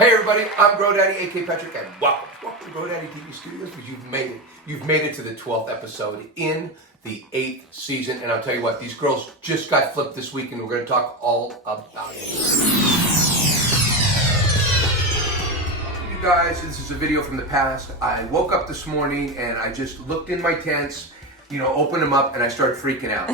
Hey everybody, I'm GrowDaddy, aka Patrick, and welcome to GrowDaddyTV Studios, because you've made it. You've made it to the 12th episode in the 8th season, and I'll tell you what, these girls just got flipped this week, and we're going to talk all about it. You guys, this is a video from the past. I woke up this morning, and I just looked in my tents, opened them up, and I started freaking out.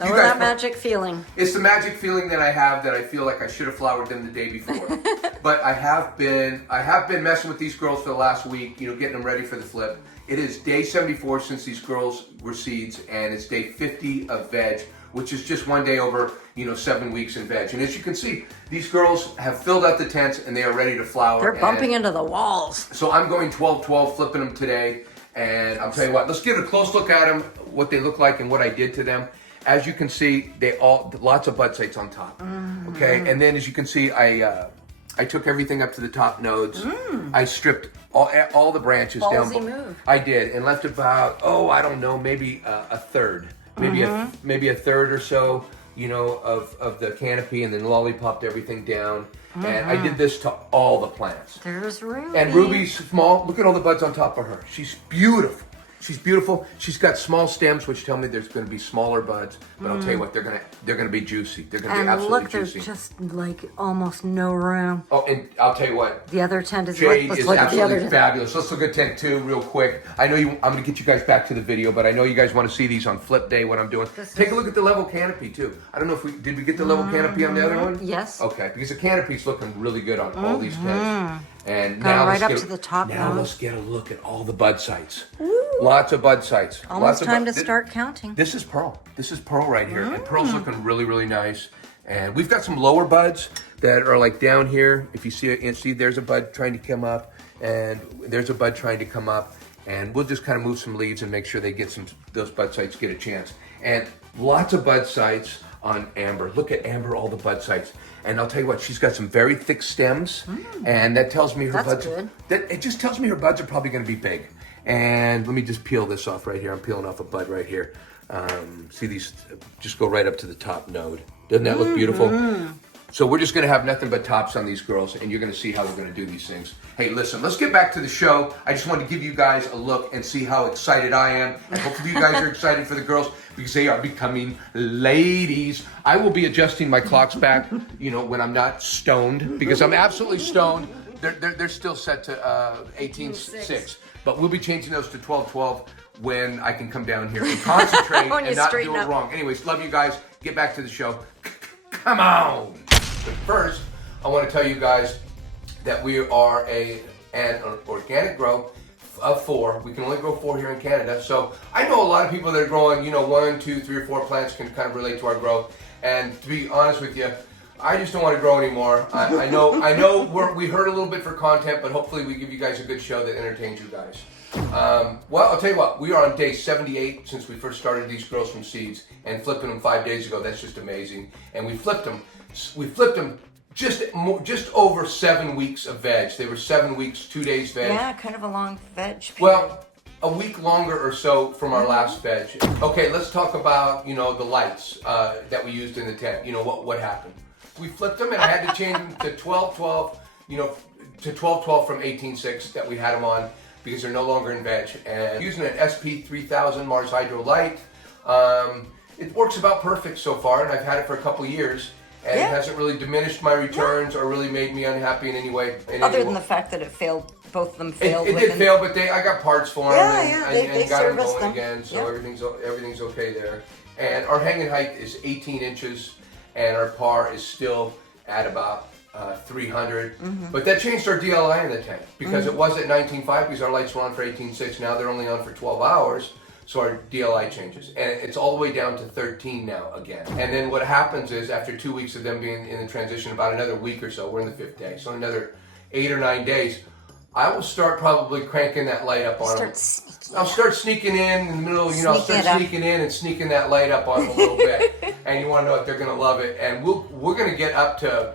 That magic feeling. It's the magic feeling that I have that I feel like I should have flowered them the day before. But I have been messing with these girls for the last week, getting them ready for the flip. It is day 74 since these girls were seeds, and it's day 50 of veg, which is just one day over, 7 weeks in veg. And as you can see, these girls have filled out the tents and they are ready to flower. They're bumping into the walls. So I'm going 12-12, flipping them today. And I'll tell you what, let's get a close look at them, what they look like and what I did to them. As you can see, lots of bud sites on top. Mm-hmm. Okay, and then as you can see, I took everything up to the top nodes. I stripped all the branches down. Ballsy move. I did, and left about maybe a third, maybe a third or so, of the canopy, and then lollipopped everything down. And I did this to all the plants. There's Ruby. And Ruby's small. Look at all the buds on top of her. She's beautiful. She's beautiful. She's got small stems, which tell me there's going to be smaller buds. But I'll tell you what, they're gonna be juicy. They're gonna be absolutely juicy. And look, there's just like almost no room. Oh, and I'll tell you what. The other tent is Jade let's is look at the absolutely other fabulous. Let's look at tent 2 real quick. I know I'm gonna get you guys back to the video, but I know you guys want to see these on flip day. What I'm doing. Take a look at the level canopy too. I don't know if did we get the level canopy on the other one? Yes. Okay, because the canopy's looking really good on all these tents. And Going now right up to the top now. now. Let's get a look at all the bud sites. Lots of bud sites. Almost time to start counting. This is Pearl. This is Pearl right here. And Pearl's looking really, really nice. And we've got some lower buds that are like down here. If you see it, there's a bud trying to come up, and there's a bud trying to come up. And we'll just kind of move some leaves and make sure they get those bud sites get a chance. And lots of bud sites on Amber. Look at Amber, all the bud sites. And I'll tell you what, she's got some very thick stems, and that tells me her buds. Good. It just tells me her buds are probably going to be big. And let me just peel this off right here. I'm peeling off a bud right here. See these? Just go right up to the top node. Doesn't that look beautiful? So we're just going to have nothing but tops on these girls, and you're going to see how we're going to do these things. Hey, listen, let's get back to the show. I just wanted to give you guys a look and see how excited I am. And hopefully you guys are excited for the girls, because they are becoming ladies. I will be adjusting my clocks back, when I'm not stoned, because I'm absolutely stoned. They're still set to 18:6, but we'll be changing those to 12:12 when I can come down here and concentrate and not do it wrong. Anyways, love you guys. Get back to the show. Come on. But first, I want to tell you guys that we are an organic grow of 4. We can only grow 4 here in Canada. So I know a lot of people that are growing, 1, 2, 3, or 4 plants can kind of relate to our growth. And to be honest with you, I just don't want to grow anymore. I know we heard a little bit for content, but hopefully we give you guys a good show that entertains you guys. Well, I'll tell you what, we are on day 78 since we first started these girls from seeds, and flipping them 5 days ago. That's just amazing. And we flipped them just over 7 weeks of veg. They were 7 weeks, 2 days veg. Yeah, kind of a long veg period. Well, a week longer or so from our last veg. Okay, let's talk about, the lights that we used in the tent. What happened? We flipped them, and I had to change them to 12-12, to 12-12 from 18-6 that we had them on, because they're no longer in veg. And using an SP3000 Mars Hydro light, it works about perfect so far, and I've had it for a couple of years, and it hasn't really diminished my returns or really made me unhappy in any way. Other than the fact that it failed, both of them failed. It did fail, but I got parts for them and got them going them again, so everything's okay there. And our hanging height is 18 inches, and our par is still at about 300. But that changed our DLI in the tent, because it was at 19.5 because our lights were on for 18.6. Now they're only on for 12 hours, so our DLI changes. And it's all the way down to 13 now again. And then what happens is, after 2 weeks of them being in the transition, about another week or so, we're in the 5th day, so another 8 or 9 days, I will start probably cranking that light up on them. I'll start sneaking in the middle, I'll start sneaking in and sneaking that light up on them a little bit. And you want to know what, they're going to love it. And we're going to get up to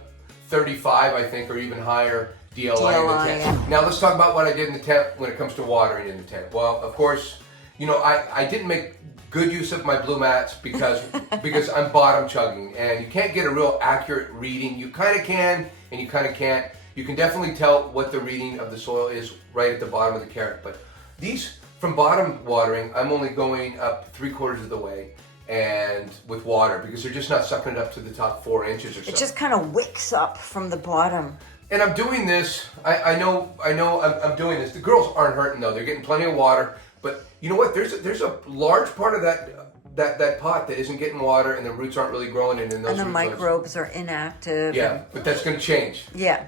35, I think, or even higher DLI in the tent. Now let's talk about what I did in the tent when it comes to watering in the tent. Well, of course, you know, I didn't make good use of my BluMats because I'm bottom chugging, and you can't get a real accurate reading. You kind of can, and you kind of can't. You can definitely tell what the reading of the soil is right at the bottom of the carrot. But these, from bottom watering, I'm only going up 3/4 of the way, and with water, because they're just not sucking it up to the top 4 inches or so. It just kind of wicks up from the bottom. And I'm doing this, I know I'm doing this. The girls aren't hurting though. They're getting plenty of water. But you know what? There's a large part of that pot that isn't getting water, and the roots aren't really growing, and those the microbes are inactive. Yeah, but that's going to change. Yeah.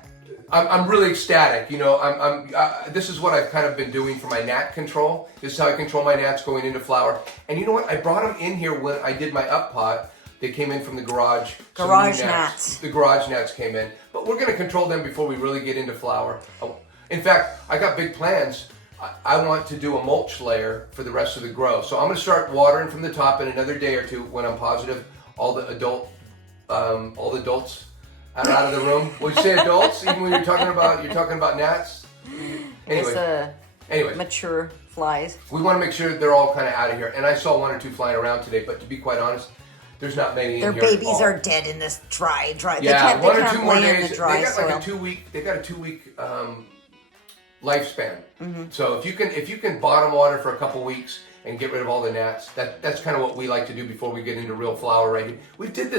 I'm really ecstatic. You know, this is what I've kind of been doing for my gnat control. This is how I control my gnats going into flower. And you know what? I brought them in here when I did my up pot. They came in from the garage. Garage gnats. The garage gnats came in. But we're going to control them before we really get into flower. In fact, I got big plans. I want to do a mulch layer for the rest of the grow. So I'm going to start watering from the top in another day or two when I'm positive all the adults are out of the room. Well, you say adults, even when you're talking about gnats. Anyway, mature flies. We want to make sure they're all kind of out of here. And I saw 1 or 2 flying around today, but to be quite honest, there's not many in here. Their babies are dead in this dry. Yeah, they 1 or can't 2 more lay in days. the dry They got soil. like they got a 2-week lifespan. So if you can bottom water for a couple weeks and get rid of all the gnats, that's kind of what we like to do before we get into real flower right here. We've done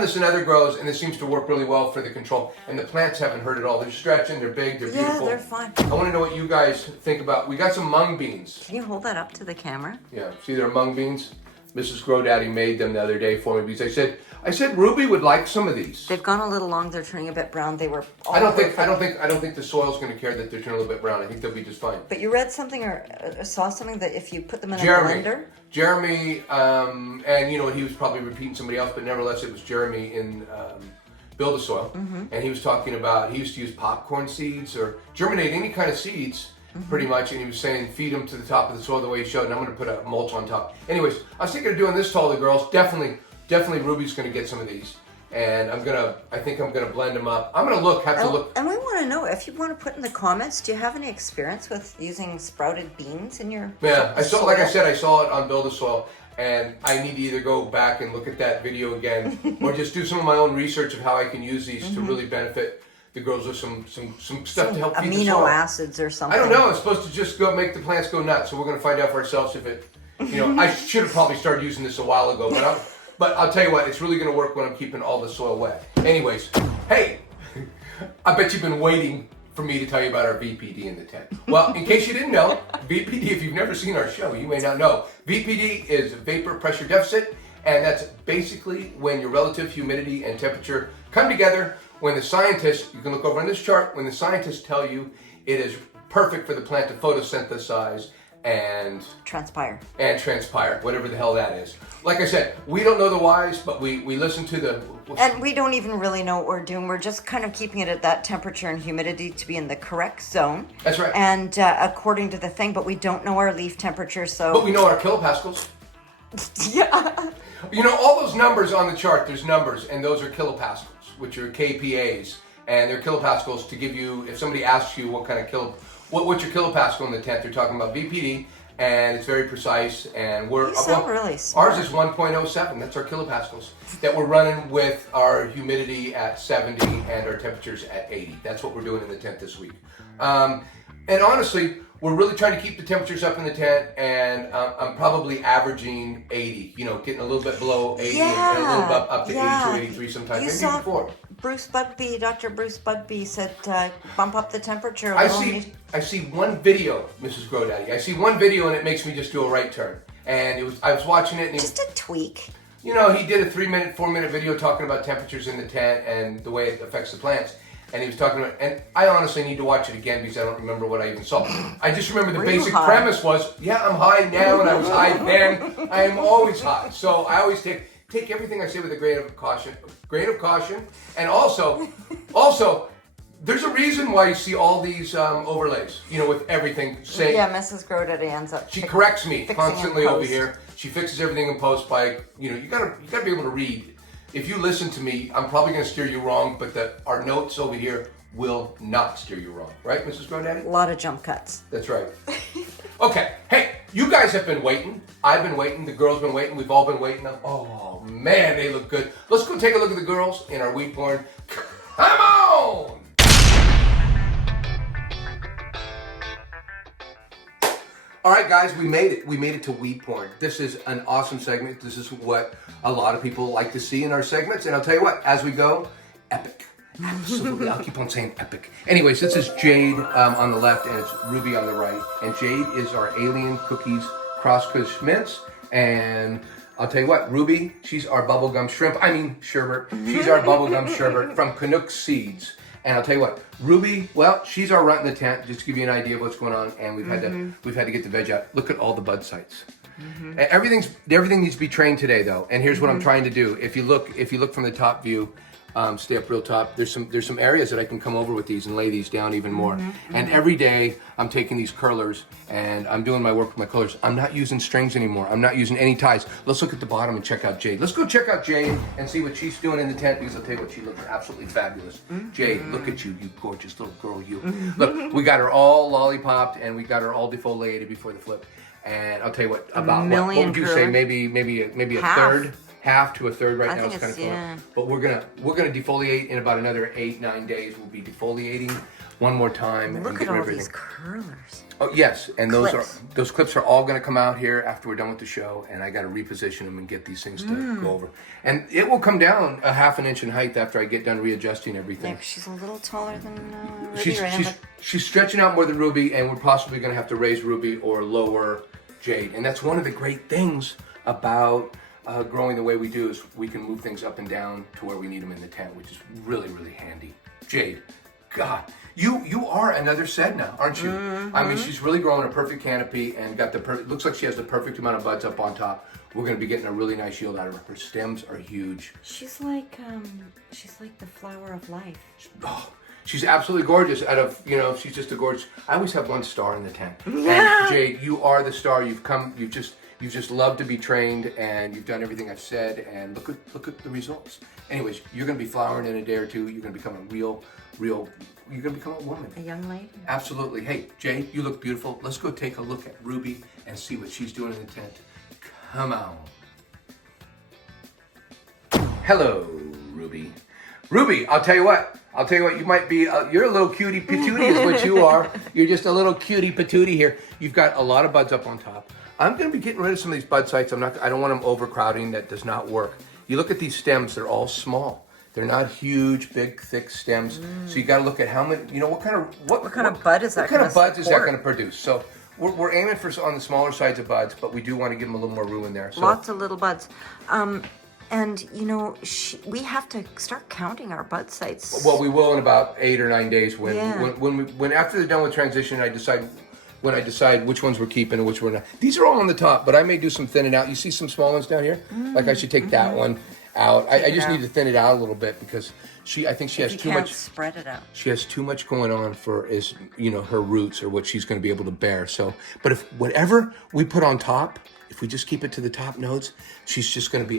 this in other grows, and it seems to work really well for the control. And the plants haven't hurt at all. They're stretching, they're big, they're beautiful. Yeah, they're fine. I want to know what you guys think about. We got some mung beans. Can you hold that up to the camera? Yeah, see, they're mung beans. Mrs. GrowDaddy made them the other day for me because I said Ruby would like some of these. They've gone a little long. They're turning a bit brown. They were. I don't think the soil's going to care that they're turning a little bit brown. I think they'll be just fine. But you read something or saw something that if you put them in a blender. Jeremy, and you know he was probably repeating somebody else, but nevertheless it was Jeremy in Build a Soil, and he was talking about he used to use popcorn seeds or germinate any kind of seeds. Pretty much, and he was saying feed them to the top of the soil the way he showed, and I'm going to put a mulch on top. Anyways, I was thinking of doing this to all the girls. Definitely Ruby's going to get some of these, and I think I'm gonna blend them up. I'm gonna have to look. And we want to know if you want to put in the comments. Do you have any experience with using sprouted beans in your? Yeah, I saw it on Build a Soil, and I need to either go back and look at that video again, or just do some of my own research of how I can use these to really benefit the girls with some stuff to help feed the soil. Amino acids or something. I don't know. It's supposed to just make the plants go nuts. So we're going to find out for ourselves if it. I should have probably started using this a while ago, but I'll tell you what, it's really going to work when I'm keeping all the soil wet. Anyways, hey, I bet you've been waiting for me to tell you about our VPD in the tent. Well, in case you didn't know, VPD, if you've never seen our show, you may not know. VPD is vapor pressure deficit, and that's basically when your relative humidity and temperature come together. When the scientists, you can look over on this chart, when the scientists tell you it is perfect for the plant to photosynthesize and transpire, whatever the hell that is. Like I said, we don't know the whys, but we listen to the... And we don't even really know what we're doing. We're just kind of keeping it at that temperature and humidity to be in the correct zone. That's right. And according to the thing, but we don't know our leaf temperature, so... But we know our kilopascals. Yeah. All those numbers on the chart, there's numbers, and those are kilopascals, which are KPAs, and they're kilopascals to give you, if somebody asks you what kind of what's your kilopascal in the tent, they're talking about VPD, and it's very precise, and You sound really smart. ours is 1.07, that's our kilopascals, that we're running with our humidity at 70 and our temperatures at 80. That's what we're doing in the tent this week. And honestly, we're really trying to keep the temperatures up in the tent, and I'm probably averaging 80, getting a little bit below 80 and a little bit up to 82, 83 sometimes, maybe even before. Dr. Bruce Budbee said bump up the temperature a I little. I see one video, Mrs. GrowDaddy. I see one video and it makes me just do a right turn. And I was watching it and just a tweak. He did a 4-minute video talking about temperatures in the tent and the way it affects the plants. And he was talking about, and I honestly need to watch it again because I don't remember what I even saw. I just remember the basic premise was, I'm high now and I was high then. I am always high. So I always take everything I say with a grain of caution. And also, there's a reason why you see all these overlays, with everything saying. Yeah, Mrs. GrowDaddy ends up. She corrects me constantly over here. She fixes everything in post by, you gotta be able to read. If you listen to me, I'm probably going to steer you wrong, but our notes over here will not steer you wrong. Right, Mrs. GrowDaddy? A lot of jump cuts. That's right. Okay, hey, You guys have been waiting. I've been waiting. The girls been waiting. We've all been waiting. Oh man, they look good. Let's go take a look at the girls in our wheat corn. Come on! All right, guys, we made it. We made it to weed porn. This is an awesome segment. This is what a lot of people like to see in our segments. And I'll tell you what, as we go, epic. Absolutely. I'll keep on saying epic. Anyways, this is Jade on the left and it's Ruby on the right. And Jade is our alien cookies cross Kush mints. And I'll tell you what, Ruby, she's our bubblegum sherbet. She's our bubblegum sherbet from Canuk seeds. And I'll tell you what, Ruby, well, she's our runt in the tent, just to give you an idea of what's going on. And we've had to get the veg out. Look at all the bud sites. And everything needs to be trained today, though. And here's what I'm trying to do. If you look from the top view, stay up real top. There's some areas that I can come over with these and lay these down even more. And every day I'm taking these curlers and I'm doing my work with my colors. I'm not using strings anymore. I'm not using any ties. Let's look at the bottom and check out Jade. Let's go check out Jade and see what she's doing in the tent because I'll tell you what, she looks absolutely fabulous. Jade, look at you, you gorgeous little girl, you. Look, we got her all lollipopped and we got her all defoliated before the flip. And I'll tell you what, about what would you say? Maybe a third. Half to a third right now. It's kind of cool. But we're gonna defoliate in about another 8-9 days. We'll be defoliating one more time. Look at all these curlers. Oh yes, and those clips are all gonna come out here after we're done with the show, and I gotta reposition them and get these things to go over. And it will come down a half an inch in height after I get done readjusting everything. Yeah, she's a little taller than Ruby she's stretching out more than Ruby, and we're possibly gonna have to raise Ruby or lower Jade. And that's one of the great things about growing the way we do is we can move things up and down to where we need them in the tent, which is really, really handy. Jade, God, you are another Sedna, aren't you? I mean, she's really growing a perfect canopy and got looks like she has the perfect amount of buds up on top. We're going to be getting a really nice yield out of her. Her stems are huge. She's like the flower of life. She's absolutely gorgeous. She's just a gorgeous. I always have one star in the tent. And Jade, you are the star. You've just loved to be trained, and you've done everything I've said, and look at the results. Anyways, you're going to be flowering in a day or two. You're going to become you're going to become a woman. A young lady. Absolutely. Hey, Jade, you look beautiful. Let's go take a look at Ruby and see what she's doing in the tent. Come on. Hello, Ruby. Ruby, I'll tell you what, you might be, you're a little cutie patootie is what you are. You're just a little cutie patootie here. You've got a lot of buds up on top. I'm going to be getting rid of some of these bud sites. I don't want them overcrowding. That does not work. You look at these stems, they're all small. They're not huge, big, thick stems. So you got to look at how many, what kind of bud is that going to produce? So we're aiming for on the smaller sides of buds, but we do want to give them a little more room in there. So, lots of little buds. And we have to start counting our bud sites. Well, we will in about 8 or 9 days when after they're done with transition, I decide which ones we're keeping and which we're not. These are all on the top, but I may do some thinning out. You see some small ones down here? Like I should take that one out. I just need to thin it out a little bit because I think she has too much. Spread it out. She has too much going on for her roots or what she's going to be able to bear. So, but if whatever we put on top, if we just keep it to the top nodes, she's just going to be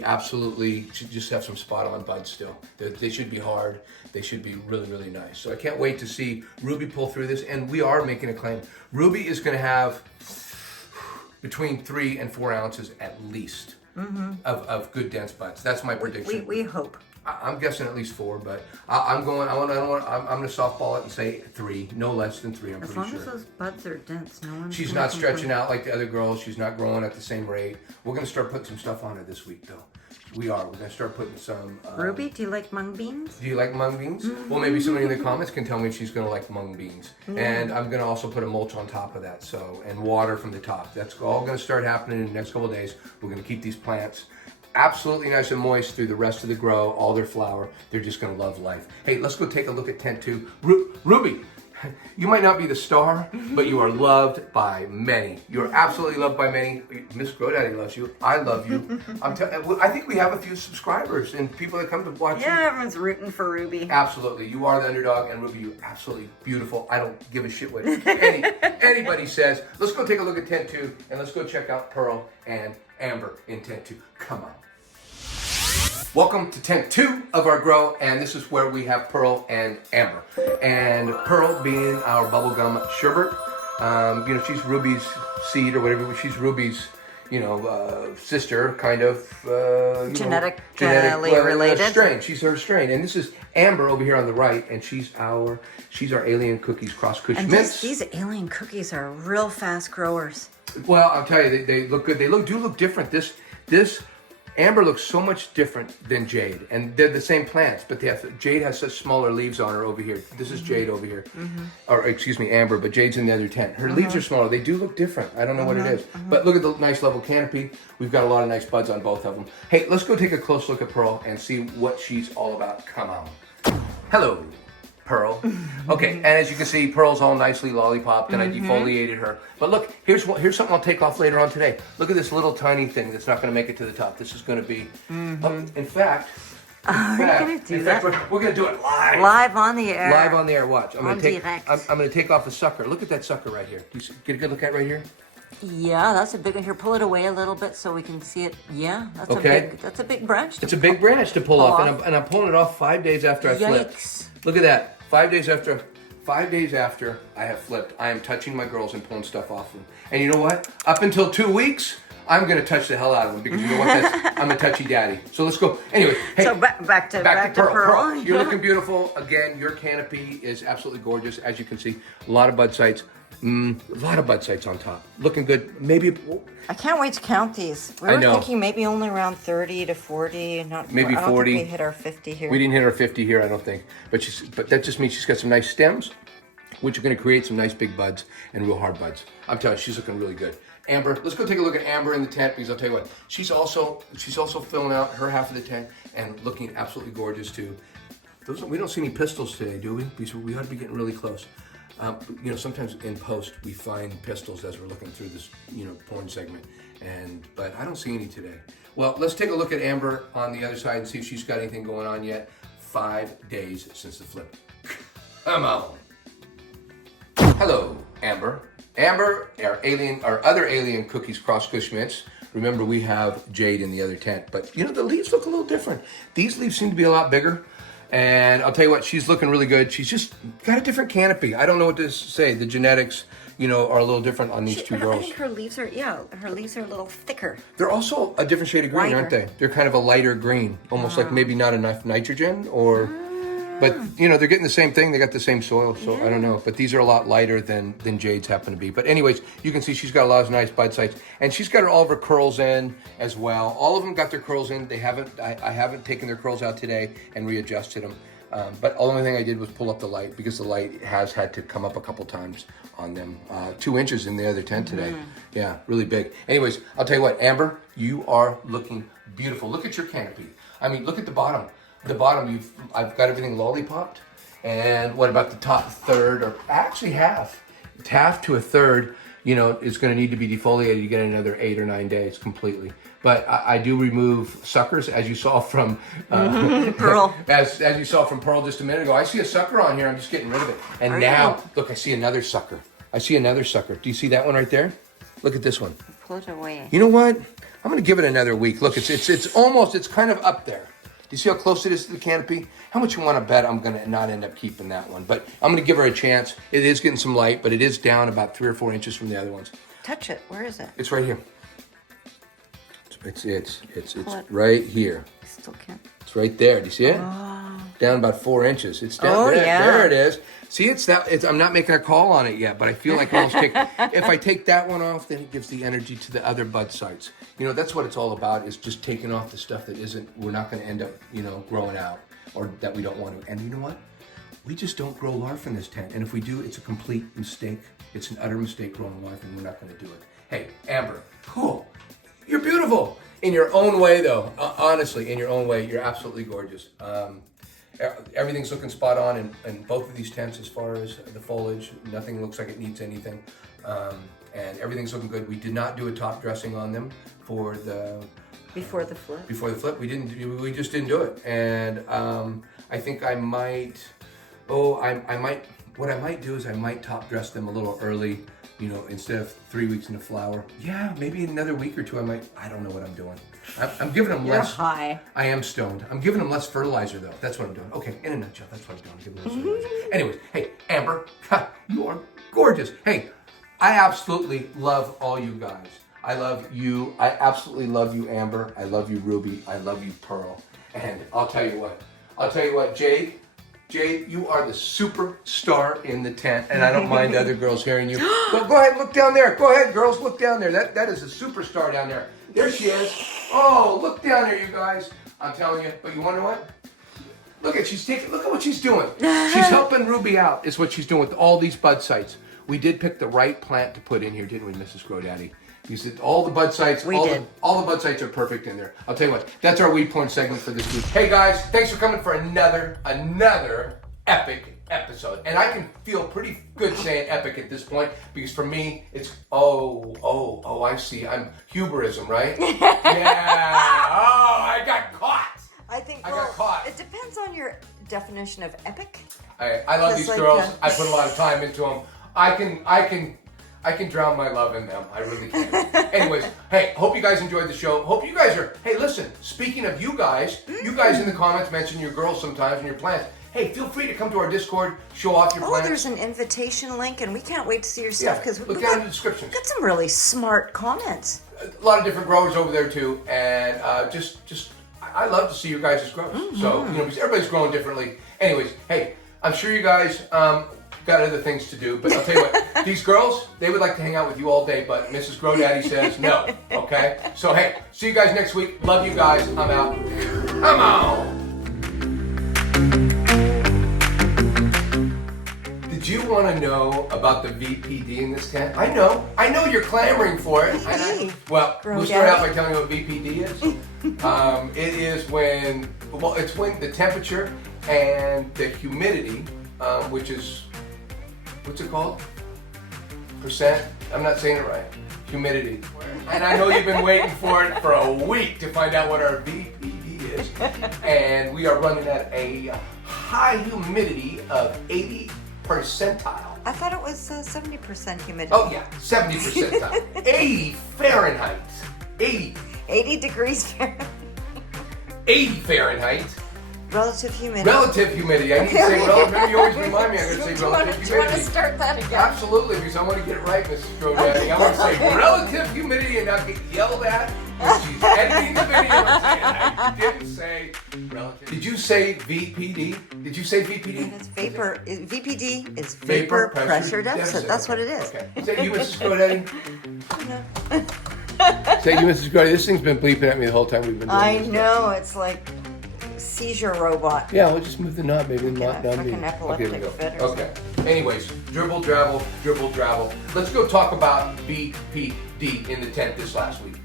she just have some spot on buds still. They should be hard. They should be really, really nice. So I can't wait to see Ruby pull through this. And we are making a claim. Ruby is going to have between 3 and 4 ounces at least of good dense buds. That's my prediction. We hope. I'm guessing at least 4, but I'm going to softball it and say 3, no less than 3. I'm pretty sure. As long as those buds are dense, no one's. She's not stretching out like the other girls. She's not growing at the same rate. We're going to start putting some stuff on her this week, though. We are. We're going to start putting some. Ruby, do you like mung beans? Do you like mung beans? Well, maybe somebody in the comments can tell me if she's going to like mung beans. And I'm going to also put a mulch on top of that, and water from the top. That's all going to start happening in the next couple of days. We're going to keep these plants absolutely nice and moist through the rest of the grow, all their flower. They're just going to love life. Hey, let's go take a look at tent 2. Ruby, you might not be the star, but you are loved by many. You are absolutely loved by many. Miss GrowDaddy loves you. I love you. I think we have a few subscribers and people that come to watch. Yeah, everyone's rooting for Ruby. Absolutely. You are the underdog, and Ruby, you're absolutely beautiful. I don't give a shit what anybody says. Let's go take a look at tent 2, and let's go check out Pearl and Amber in tent 2. Come on. Welcome to tent 2 of our grow, and this is where we have Pearl and Amber. And Pearl being our bubblegum sherbet, You know, she's Ruby's seed or whatever. She's Ruby's, you know, sister, kind of. Genetically related. Strain. She's her strain. And this is Amber over here on the right, and she's our alien cookies cross Kush And mints. these alien cookies are real fast growers. Well, I'll tell you, they look good. They do look different. This Amber looks so much different than Jade, and they're the same plants, but Jade has such smaller leaves on her over here. This is Jade over here, or excuse me, Amber, but Jade's in the other tent. Her leaves are smaller. They do look different. I don't know what it is, but look at the nice level canopy. We've got a lot of nice buds on both of them. Hey, let's go take a close look at Pearl and see what she's all about. Come on. Hello, Pearl. Okay, and as you can see, Pearl's all nicely lollipopped, and I defoliated her. But look, here's something I'll take off later on today. Look at this little tiny thing that's not going to make it to the top. This is going to be, in fact, we're going to do it live. Live on the air. Live on the air. Watch. I'm going to to take off the sucker. Look at that sucker right here. Do you get a good look at right here? Yeah, that's a big one. Here, pull it away a little bit so we can see it. Yeah, that's a big branch. It's a big branch to pull off, and I'm pulling it off 5 days after I flip. Look at that. 5 days after I have flipped, I am touching my girls and pulling stuff off them. And you know what? Up until 2 weeks, I'm gonna touch the hell out of them because you know what? I'm a touchy daddy. So let's go. Anyway, hey, so back to Pearl. You're looking beautiful again. Your canopy is absolutely gorgeous, as you can see. A lot of bud sites. A lot of bud sites on top. Looking good. Maybe. I can't wait to count these. We were thinking maybe only around 30 to 40. Maybe 40. I don't think we hit our 50 here. We didn't hit our 50 here, I don't think. But that just means she's got some nice stems, which are going to create some nice big buds and real hard buds. I'm telling you, she's looking really good. Amber, let's go take a look at Amber in the tent because I'll tell you what, she's also filling out her half of the tent and looking absolutely gorgeous too. We don't see any pistils today, do we? Because we ought to be getting really close. You know, sometimes in post we find pistils as we're looking through this, you know, porn segment, but I don't see any today. Well, let's take a look at Amber on the other side and see if she's got anything going on yet. 5 days since the flip. Come on. Hello, Amber. Amber, our other alien cookies cross Kush mints. Remember, we have Jade in the other tent, but you know the leaves look a little different. These leaves seem to be a lot bigger. And I'll tell you what, she's looking really good. She's just got a different canopy. I don't know what to say. The genetics, you know, are a little different on these two girls. I think her leaves are a little thicker. They're also a different shade of green, aren't they? They're kind of a lighter green, almost like maybe not enough nitrogen but you know, they're getting the same thing. They got the same soil, so I don't know. But these are a lot lighter than Jade's happen to be. But anyways, you can see she's got a lot of nice bud sites, and she's got all of her curls in as well. All of them got their curls in. They haven't. I haven't taken their curls out today and readjusted them. But the only thing I did was pull up the light because the light has had to come up a couple times on them. 2 inches in the other tent today. Yeah, really big. Anyways, I'll tell you what, Amber, you are looking beautiful. Look at your canopy. I mean, look at the bottom. The bottom, I've got everything lollipopped. And what about the top third, or actually half? Half to a third, you know, is going to need to be defoliated. You get another 8 or 9 days completely. But I do remove suckers, as you saw from Pearl. as you saw from Pearl just a minute ago. I see a sucker on here. I'm just getting rid of it. And now, look, I see another sucker. Do you see that one right there? Look at this one. Pull it away. You know what? I'm going to give it another week. Look, it's kind of up there. Do you see how close it is to the canopy? How much you want to bet I'm going to not end up keeping that one? But I'm going to give her a chance. It is getting some light, but it is down about 3 or 4 inches from the other ones. Touch it. Where is it? It's right here. It's right here. I still can't. It's right there. Do you see it? Oh. Down about 4 inches. It's down there. Yeah. There it is. See, I'm not making a call on it yet, but I feel like if I take that one off, then it gives the energy to the other bud sites. You know, that's what it's all about, is just taking off the stuff that we're not going to end up, you know, growing out, or that we don't want to. And you know what? We just don't grow larvae in this tent. And if we do, it's a complete mistake. It's an utter mistake growing larvae, and we're not going to do it. Hey, Amber, cool. You're beautiful. In your own way, though. Honestly, in your own way, you're absolutely gorgeous. Everything's looking spot on in both of these tents as far as the foliage. Nothing looks like it needs anything. And everything's looking good. We did not do a top dressing on them for before the flip. Before the flip, we just didn't do it. And I think I might. What I might do is I might top dress them a little early. You know, instead of 3 weeks in the flower. Yeah, maybe another week or two I don't know what I'm doing. I'm giving them less. You're high. I am stoned. I'm giving them less fertilizer, though. That's what I'm doing. Okay, in a nutshell, that's what I'm doing. I'm giving them less fertilizer. Anyways, hey, Amber, you are gorgeous. Hey, I absolutely love all you guys. I love you. I absolutely love you, Amber. I love you, Ruby. I love you, Pearl. And I'll tell you what, Jade, you are the superstar in the tent, and I don't mind other girls hearing you. Well, go ahead, look down there. Go ahead, girls, look down there. That is a superstar down there. There she is. Oh, look down there, you guys. I'm telling you. But you want to know what? Look at what she's doing. She's helping Ruby out, is what she's doing with all these bud sites. We did pick the right plant to put in here, didn't we, Mrs. GrowDaddy? You said all the bud sites, all the bud sites are perfect in there. I'll tell you what, that's our weed porn segment for this week. Hey guys, thanks for coming for another epic episode. And I can feel pretty good saying epic at this point, because for me, it's, I see. I'm hubrism, right? Yeah. Oh, I got caught. I think, I got caught. It depends on your definition of epic. I love these girls. I put a lot of time into them. I can drown my love in them. I really can. Anyways, hey, hope you guys enjoyed the show. Hope you guys are, hey, listen, speaking of you guys in the comments mention your girls sometimes and your plants. Hey, feel free to come to our Discord, show off your plants. There's an invitation link, and we can't wait to see your stuff, because look down in the description. Got some really smart comments. A lot of different growers over there too, and I love to see your guys' growth. So, because everybody's growing differently. Anyways, hey, I'm sure you guys got other things to do, but I'll tell you what, these girls, they would like to hang out with you all day, but Mrs. GrowDaddy says no, okay? So, hey, see you guys next week. Love you guys. I'm out. Come on! Did you want to know about the VPD in this tent? I know you're clamoring for it. Well, we'll start out by telling you what VPD is. It is it's when the temperature and the humidity, which is, what's it called? Percent? I'm not saying it right. Humidity. And I know you've been waiting for it for a week to find out what our VPD is. And we are running at a high humidity of 80 percentile. I thought it was 70% humidity. Oh yeah, 70 percentile. 80 Fahrenheit. 80 degrees Fahrenheit. 80 Fahrenheit. Relative humidity. Relative humidity. I need to say relative. Remember, you always remind me I'm going to say relative humidity. Do you want to start that again? Absolutely, because I want to get it right, Mrs. GrowDaddy. I want to say relative humidity and not get yelled at when she's editing the video and saying I didn't say relative. Did you say VPD? Did you say VPD? It's vapor. VPD is vapor pressure deficit. That's what it is. Okay. Is that you, Mrs. GrowDaddy? Is that you, Mrs. GrowDaddy? This thing's been bleeping at me the whole time we've been doing this. I know. It's like seizure robot. Yeah, we'll just move the knob, maybe the knob down. Like an epileptic fit or okay. Anyways, dribble, drabble, dribble, drabble. Let's go talk about VPD in the tent this last week.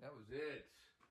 That was it.